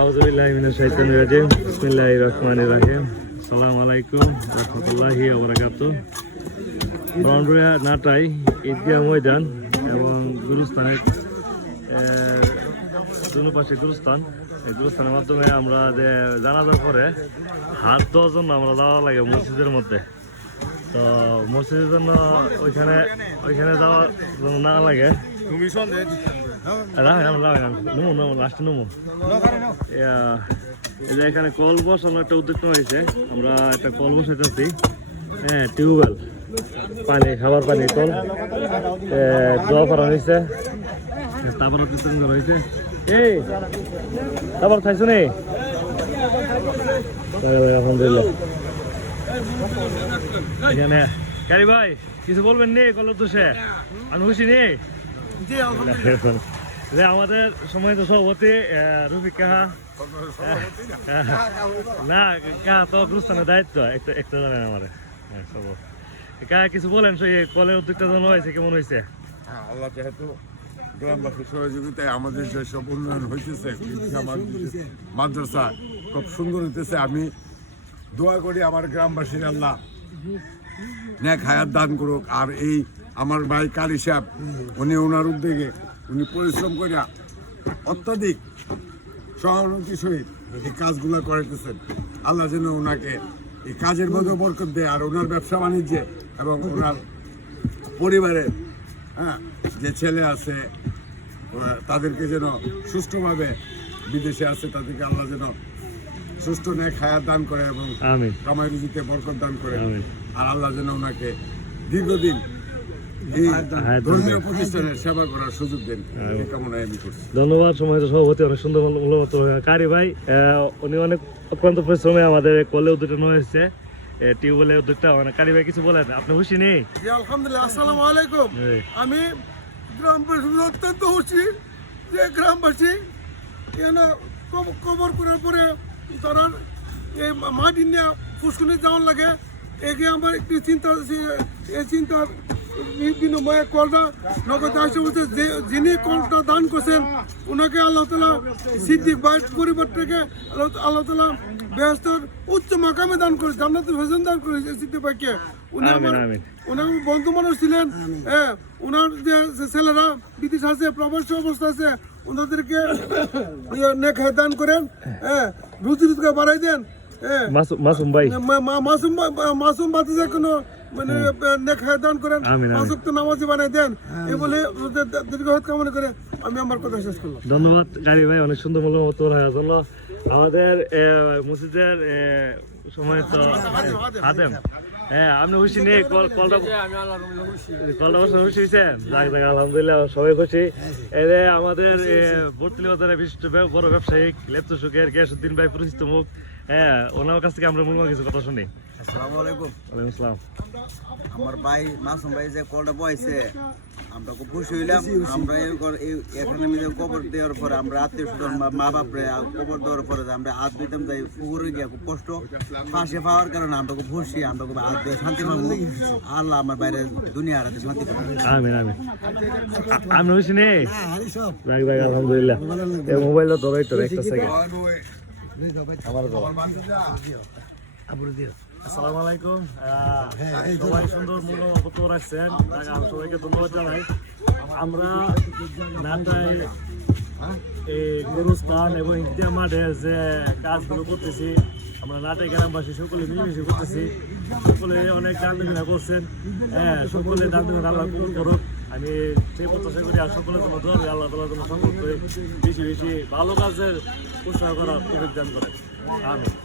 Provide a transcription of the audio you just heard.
আউযুবিল্লাহি মিনাশ শাইতানির রাজিম। বিসমিল্লাহির রহমানির রহিম। আসসালামু আলাইকুম ওয়া রাহমাতুল্লাহি ওয়া বারাকাতুহু। ব্রাউনবাড়িয়া নাটাই ঈদগাহ ময়দান এবং গুরুস্থানের দুনো পাশে গুরুস্থান। এই গুরুস্থানের মাধ্যমে আমরা যে জানাজার পরে হাত দেওয়ার জন্য আমরা যাওয়া লাগে মসজিদের মধ্যে। তো মসজিদের জন্য ওইখানে যাওয়ার জন্য না লাগে লাস্টে নমো এই যে এখানে কল বসানো একটা উদ্যোগ হয়েছে। আমরা একটা কল বসাইতেছি, হ্যাঁ, টিউবওয়েল পানি, খাবার পানি কল জল করা হয়েছে, তারপর বিতরণ করা হয়েছে। এই তারপর খাইছো নি? আলহামদুলিল্লাহ। এখানে কারি ভাই কিছু বলবেন নি? কল তো সে আমি খুশি নি যে আমাদের সময় তো সভাপতি রফিক কাহা না কাহা তো গুরুস্থানের দায়িত্ব একটা জানেন আমার কাহা কিছু বলেন সেই কলের উদ্যোগটা জানা হয়েছে, কেমন হয়েছে? আল্লাহ যেহেতু গ্রামবাসীর সহযোগিতায় আমাদের যেসব উন্নয়ন হইতেছে, মাদ্রাসা খুব সুন্দর হইতেছে। আমি দোয়া করি আমার গ্রামবাসীর আল্লাহ নেক হায়াত দান করুক। আর এই আমার ভাই কারি সাহেব, উনি ওনার উদ্যোগে উনি পরিশ্রম করিয়া অত্যাধিক সহানুভূতি সহিত এই কাজগুলো করাইতেছেন। আল্লাহ যেন ওনাকে এই কাজের মধ্যে বরকত দেয়, আর ওনার ব্যবসা বাণিজ্যে এবং ওনার পরিবারের যে ছেলে আছে তাদেরকে যেন সুষ্ঠুভাবে, বিদেশে আছে তাদেরকে আল্লাহ যেন সুষ্ঠু নেক হায়াত দান করে এবং কামাই রুজিতে বরকত দান করে। আর আল্লাহ যেন ওনাকে দীর্ঘদিন এই ধর্মীয় প্রতিষ্ঠানের সেবা করার সুযোগ দেন, এই কামনায় আমি করছি। ধন্যবাদ। সময় তো সভাপতি অনেক সুন্দর কারি ভাই, উনি অনেক অক্লান্ত পরিশ্রমে আমাদের কলে উদ্যোগটা নেওয়া হয়েছে, টিউবওয়েলের উদ্যোগটা। কারি ভাই কিছু বলেন, আপনি খুশি নেই? আলহামদুলিল্লাহ। আসসালামু আলাইকুম। আমি গ্রামবাসী অত্যন্ত খুশি যে গ্রামবাসী কবর করার পরে তারা এই মাটি নিয়ে পুষ্করণী যাওয়ার লাগে, একে আমার একটু চিন্তা, এই চিন্তার বিনিময়ে কলটা নগদ আসে বলছে। যিনি কলটা দান করছেন ওনাকে আল্লাহ তালা সিদ্দিক ভাই পরিবার থেকে আল্লাহ তালা বেহেশতের উচ্চ মাকামে দান করে, জান্নাতুল ফেরদাউস দান করে সিদ্দিক ভাইকে। উনি আমার বন্ধু মানুষ ছিলেন। ওনার যে ছেলেরা বিদেশ আছে, প্রবাসী অবস্থা আছে, ওনাদেরকে নেক হায়াত দান করেন, রুজি রোজগার বাড়াই দেন। মাসুম ভাই, মাসুম বাতিজা কোনো মানে নেক হায়াত দান করেন, পাঁচ ওয়াক্ত নামাজি বানাই দেন। এই বলে দীর্ঘায়িত কামনা করে আমি আমার কথা শেষ করলাম। ধন্যবাদ কারি ভাই, অনেক সুন্দর মূল্যমত জন্য। আমাদের মসজিদের সময় তো হাতেম, হ্যাঁ, আপনি খুশি নেই? কলটা বসানো খুশি হয়েছেন? যাক যাক, আলহামদুলিল্লাহ, সবাই খুশি। এই যে আমাদের বর্তলি বাজারের বিশিষ্ট বড় ব্যবসায়িক লেপ্ত সুখের গিয়াসউদ্দিন ভাই, পরিচিত মুখ, হ্যাঁ, ওনার কাছ থেকে আমরা মূল্যবান কিছু কথা শুনি। আসসালামু আলাইকুম। ওয়ালাইকুম আসসালাম। আমার ভাই মাসুম ভাই যে কলটা বয়েছে, আমরা খুব খুশি হইলাম। আমরা এখানে মিলে কবর দেওয়ার পরে আমরা আত্মীয় স্বজন মা বাপরে কবর দেওয়ার পরে আমরা হাত দিতাম, যাই পুকুরে গিয়া খুব কষ্ট ফাঁসে পাওয়ার কারণে আমরা খুব খুশি। আমরা খুব হাত দিয়ে শান্তি পাবো। আল্লাহ আমার বাইরে দুনিয়া হারাতে শান্তি পাবো। আমিন আমিন। আপনি খুশি নেই? যাক যাক, আলহামদুলিল্লাহ। এই মোবাইলটা ধরাই তো একটা সেকেন্ড। আসসালামু আলাইকুম। সবাই সুন্দর মূল্য রাখছেন, সবাইকে ধন্যবাদ জানাই। আমরা নাটাই এই গুরুস্থান এবং ঈদগাহ মাঠে যে কাজগুলো করতেছি, আমরা নাটাই গ্রামবাসী সকলে মিলেমিশে করতেছি। সকলে অনেক দান দেনা করছেন, হ্যাঁ, সকলে দান দেনা আল্লাহ কবুল করুক। আমি সেই প্রত্যাশা করি আর সকলের জন্য দোয়া করি আল্লাহ তাআলার জন্য সম্পর্কে বেশি বেশি ভালো কাজের উৎসাহ করার তৌফিক দান করেন। আমিন।